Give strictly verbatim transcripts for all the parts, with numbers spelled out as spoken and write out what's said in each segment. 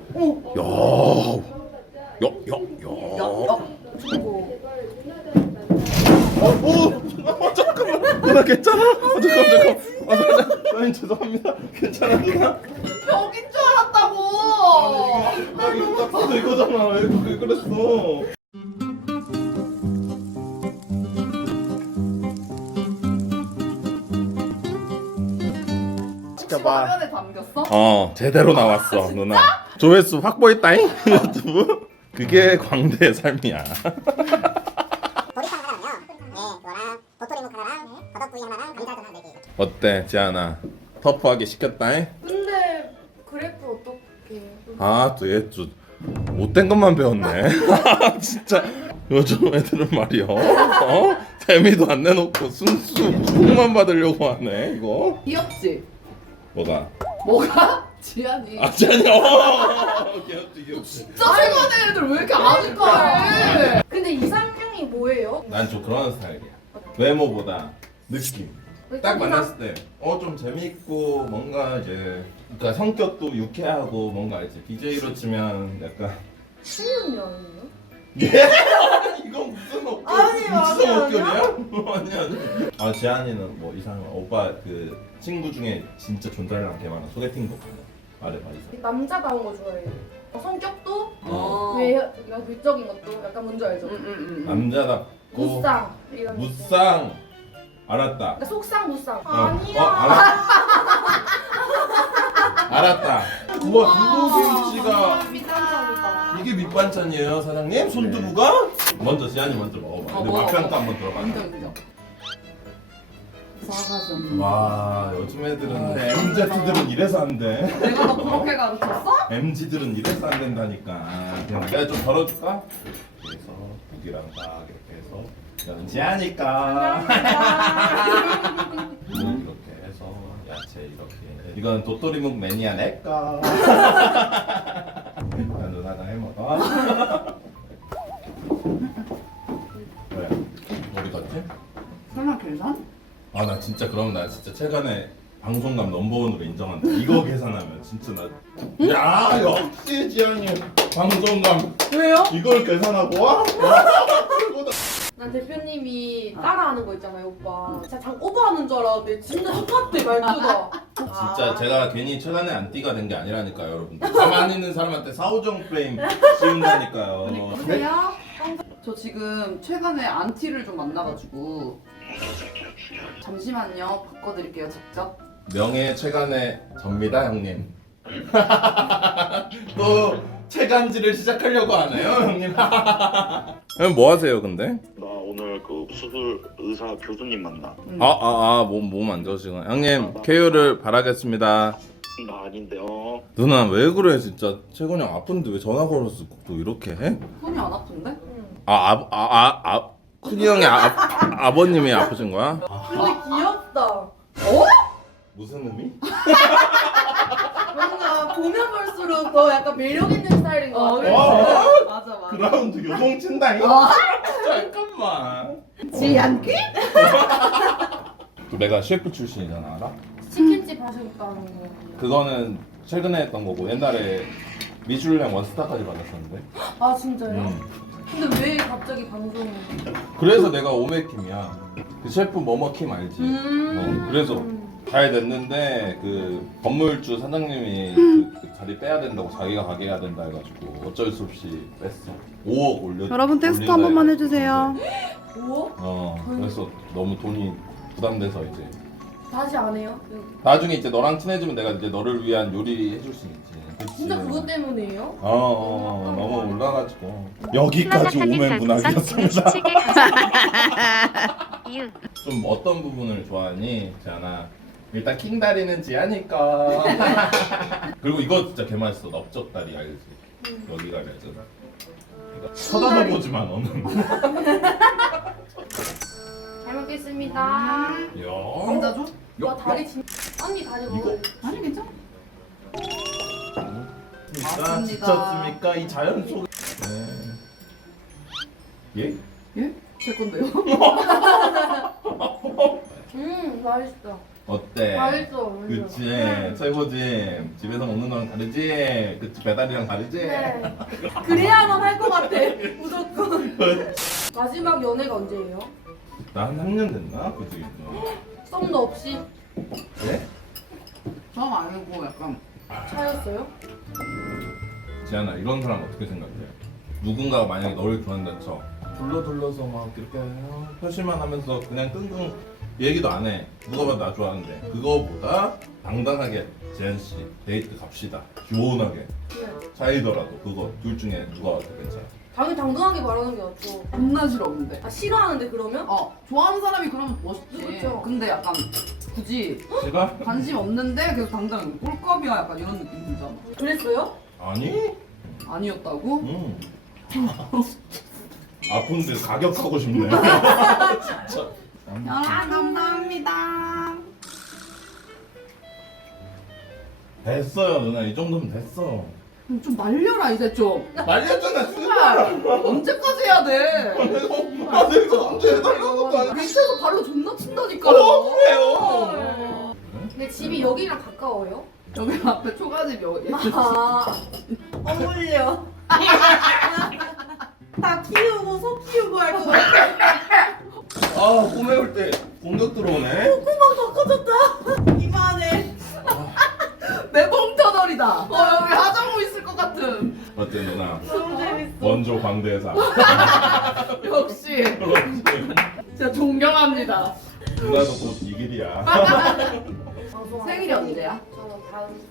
오. 야, 야, 야, 야. 그리고 어, 오, 잠깐만. 누나 괜찮아? 어, 잠깐, 잠깐. 아, 사장님, 사장님 죄송합니다. 괜찮아, 누나? 벽인 줄 알았다고. 아, 이거 딱 봐도 이거잖아. 왜, 왜 그랬어? 지켜봐. 화면에 담겼어? 어, 제대로 나왔어, 누나. 조회수 확보했다잉? 유튜브? 그게 광대의 삶이야. 보리탕 하나랑요. 네, 그거랑 도토리묵 하나랑 버섯구이 하나랑 감자전 하나 네 개. 어때, 지아나? 터프하게 시켰다잉? 근데 그래프 어떻게? 아, 또 얘 좀 못된 것만 배웠네. 진짜 요즘 애들은 말이야. 어? 재미도 안 내놓고 순수 축만 받으려고 하네, 이거. 귀엽지? 뭐가? 뭐가? 지안이. 아, 지아니, 어! 귀엽지, 귀엽지. 진짜 최근에 애들 왜 이렇게 아득해? 근데 이상형이 뭐예요? 난 좀 그런 스타일이야. 외모보다 느낌. 딱 만났을 때, 어, 좀 재밌고, 뭔가 이제, 그러니까 성격도 유쾌하고, 뭔가 이제 비제이로 치면 약간. 신윤영이요? 예? 이건 무슨 어깨? 아니, 무슨 아니, 어깨냐? 아니, 아니. 아, 지한이는 뭐 이상한, 오빠 그 친구 중에 진짜 존잘난 개 많아. 소개팅도 가요. 말해, 말해. 남자다운 거 좋아해요. 어, 성격도 어. 외 약간 외적인 것도 약간 뭔지 알죠? 남자답고. 무쌍 이런 느낌. 무쌍. 알았다. 그러니까 속상 무쌍. 어. 아니야. 어, 알았... 알았다. 우와, 두부김치가 밑반찬이다. 이게 밑반찬이에요, 사장님? 손두부가? 먼저 지한이 먼저 먹어봐. 어, 근데 먹어, 맛평가 먹어. 한번 들어봐. 인정 인정. 싸가지 없는. 와, 요즘 애들은 엠지들은 이래서 안 돼. 내가 너 그렇게 가르쳤어? 엠지들은 이래서 안 된다니까. 그냥 내가 좀 덜어줄까? 그래서 고기랑 딱 이렇게 해서 연지하니까 이렇게 해서 야채 이렇게. 이건 도토리묵 매니아 내꺼. 누나가 해먹어. 왜? 어디 갔지? 설마 계산? 아, 나 진짜 그럼 나 진짜 최근에 방송감 넘버원으로 인정한다. 이거 계산하면 진짜 나. 야, 역시 지한이 방송감. 왜요? 이걸 계산하고 와? 난 대표님이 따라하는 거 있잖아요, 오빠. 진짜 장 오버하는 줄 알았는데 진짜 똑같아 말투가. 진짜 제가 괜히 최근에 안티가 된 게 아니라니까요, 여러분들. 가만히 있는 사람한테 사오정 프레임 씌운다니까요. 여보세요? 저 지금 최근에 안티를 좀 만나가지고 잠시만요 바꿔드릴게요 직접. 명예 최간의 접니다, 형님. 또 체간지를 시작하려고 하네요, 형님. 형 뭐 하세요, 근데? 나 오늘 그 수술 의사 교수님 만나. 아, 아, 아, 몸, 몸 안 좋으시구나. 형님, 케어를 바라겠습니다. 나 아닌데요. 누나, 왜 그래, 진짜. 최근에 아픈데 왜 전화 걸었어? 또 이렇게 해? 손이 안 아픈데? 아, 아, 아, 아, 아 큰이 형이 아, 아, 아버님이 아프신 거야? 근데 귀엽다. 무슨 의미? 뭔가 보면 볼수록 더 약간 매력 있는 스타일인 것 같아. 와, 맞아 맞아. 그라운드 요동친다잉? 잠깐만. 지안귀? 내가 셰프 출신이잖아, 알아? 치킨집 하셨다는 거. 그거는 최근에 했던 거고 옛날에 미슐랭 원스타까지 받았었는데. 아 진짜요? 음. 근데 왜 갑자기 방송을? 그래서 내가 오메킴이야. 그 셰프 머머킴 알지? 음. 어, 그래서 잘 됐는데 그 건물주 사장님이 그, 그 자리 빼야 된다고 자기가 가게 해야 된다 해가지고 어쩔 수 없이 뺐어. 오억 올려. 여러분 텍스트 올린다 한 번만 해가지고. 해주세요. 뭐? 어, 그래서 너무 돈이 부담돼서 이제 다시 안 해요? 여기. 나중에 이제 너랑 친해지면 내가 이제 너를 위한 요리 해줄 수 있지. 그치? 진짜 그것 때문이에요? 어, 어, 어 너무 올라가지고 여기까지 오면 문학이었습니다. 좀 어떤 부분을 좋아하니, 지안아? 일단 킹다리는 지아니까. 그리고 이거 진짜 개맛있어. 넓적다리 알지? 여기가 알잖아. 그러니까 쳐다도 보지 마 너는. 잘 먹겠습니다. 야. 감자줘? 와 다리 진. 언니 다리 이거- 먹어. 아니 괜찮아. 진짜 맞습니다. 지쳤습니까 이 자연 속. 네. 예? 예? 제 건데요? 음 맛있다. 어때? 맛있어. 완전. 그치 네. 최고지. 집에서 먹는 거랑 다르지. 그치 배달이랑 다르지. 네. 그래야만 할 것 같아. 무조건. 마지막 연애가 언제예요? 나 한 삼 년 됐나? 그치. 썸도 없이 그래? 처음 알고 약간 차였어요? 지안아 이런 사람 어떻게 생각해? 누군가가 만약에 너를 좋아한다 쳐 둘러 둘러서 막 이렇게 어, 표시만 하면서 그냥 끙끙 얘기도 안 해. 누가 봐도 나 좋아하는데 그거보다 당당하게 지안씨 데이트 갑시다 시원하게 네. 차이더라도 그거 둘 중에 누가 더 괜찮아? 당연히 당당하게 말하는 게 낫죠. 겁나 싫어 근데. 아 싫어하는데 그러면? 어 좋아하는 사람이 그러면 멋있지. 그쵸. 근데 약간 굳이 제가? 관심 없는데 계속 당장 꼴값이야 약간 이런 느낌 들잖아. 그랬어요? 아니? 아니었다고? 응. 아픈데 가격하고 싶네. 진짜. 여러분 감사합니다. 됐어요 누나 이 정도면 됐어. 그럼 좀 말려라 이제 좀. 말렸잖아 정말 언제까지 해야 돼? 아 내가 언제 해달라는 것도 아니고. 밑에서 발로 존나 친다니까요. 어 그래요. 근데 집이 여기랑 가까워요? 여기 앞에 초가집 여기. 아 어울려. 다 키우고 소 키우고 할 거 같아. 아 꿈에 올 때 공격 들어오네. 꼬막 더 커졌다. 이만해. 매봉 터널이다. 어 여기 하정우 있을 것 같은. 어때 누나? 너무 재밌어. 원조 광대사. 역시 진짜 존경합니다. 누나도 곧 이 길이야. 방송 생일이 언제야? 저 다음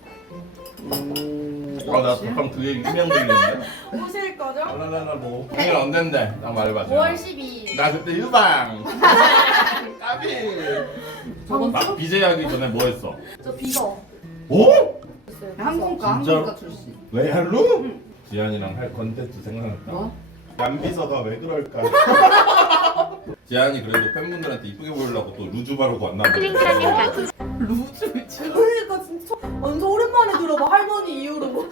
아나 잠깐 그 얘기 유명 들리는데. 오실 거죠? 라라라 뭐 생일 언젠데? 딱 말해봐. 오월 십이일. 나 그때 유방. 까비. 저번 막 비제이 하기 전에 뭐 했어? 저 비거 오? 있어요. 항공과 진짜로? 항공과 출신. 왜 할로? 지안이랑 할 컨텐츠 생각났다. 뭐? 얀비서가 왜 그럴까? 지안이 그래도 팬분들한테 이쁘게 보이려고 또 루즈 바르고 왔나 보네. 루즈 미쳐. 그러니까 진짜 완전 오랜만에 들어봐. 할머니 이후로.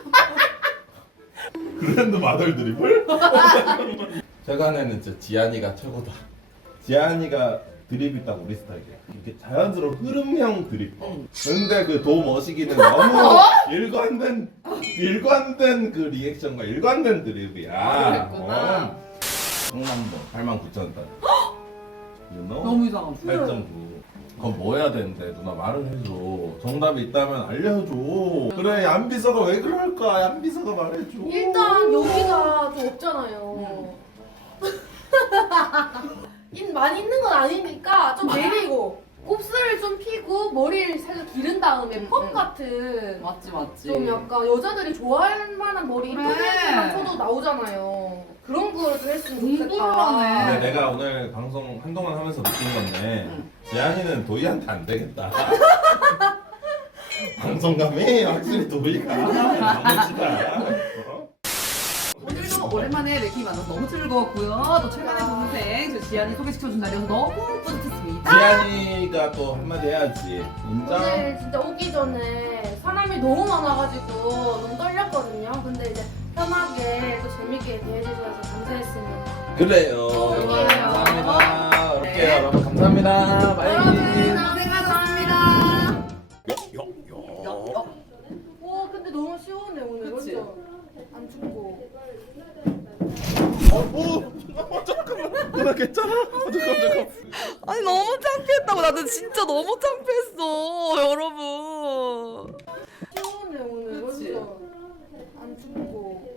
그랜드 마덜 드립을? 최근에는 진짜 지안이가 최고다. 지안이가 드립이 딱 우리 스타일이야. 이렇게 자연스러운 흐름형 드립. 근데 그 도 머시기는 너무 일관된 일관된 그 리액션과 일관된 드립이야. 아, 그랬구나. 성남동 팔만 구천 원. You know? 너무 이상하지. 팔 점 구. 그건 뭐 해야 되는데 누나 말을 해줘. 정답이 있다면 알려줘. 그래 얀비서가 왜 그럴까? 얀비서가 말해줘. 일단 여기가 좀 없잖아요. 인 많이 있는 건 아니니까 좀 내리고 곱슬을 좀 피고 머리를 살짝 기른 다음에 음, 펌 음. 같은 맞지 맞지. 좀 약간 여자들이 좋아할 만한 머리 그래. 인터넷에만 쳐도 나오잖아요. 그런 거를 좀 했으면 공부를 좋겠다. 하네. 근데 내가 오늘 방송 한동안 하면서 느낀 건데 응. 지안이는 도희한테 안 되겠다. 방송감이 확실히 도희가 나머지다. 어? 오늘도 오랜만에 레키 만나서 너무 즐거웠고요. 또 최근에 동생 저 지안이 소개시켜준 날이어서 너무 뿌듯했습니다. 지안이가 또 한마디 해야지. 인정? 오늘 진짜 오기 전에 사람이 너무 많아가지고 너무 떨렸거든요. 근데 이제 편하게 또 재밌게 대해주셔서 감사했습니다. 그래요. 그래요. 감사합니다. 이렇게 네. 여러분 감사합니다. 바이. 여러분 고생하셨습니다. 와 근데 너무 시원해 오늘 그치? 완전 안 춥고. 어, 잠깐만. 누나 괜찮아? 어, 잠깐 잠깐. 아니 너무 창피했다고. 나는 진짜 너무 창피했어 여러분. 시원해 오늘 그치? 완전 안 춥고.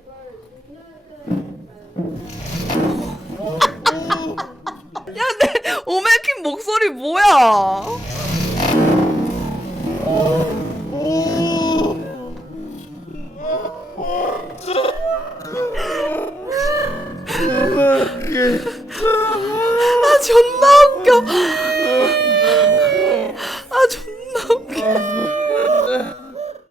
야 내 오메킨 목소리 뭐야? 아 존나 웃겨.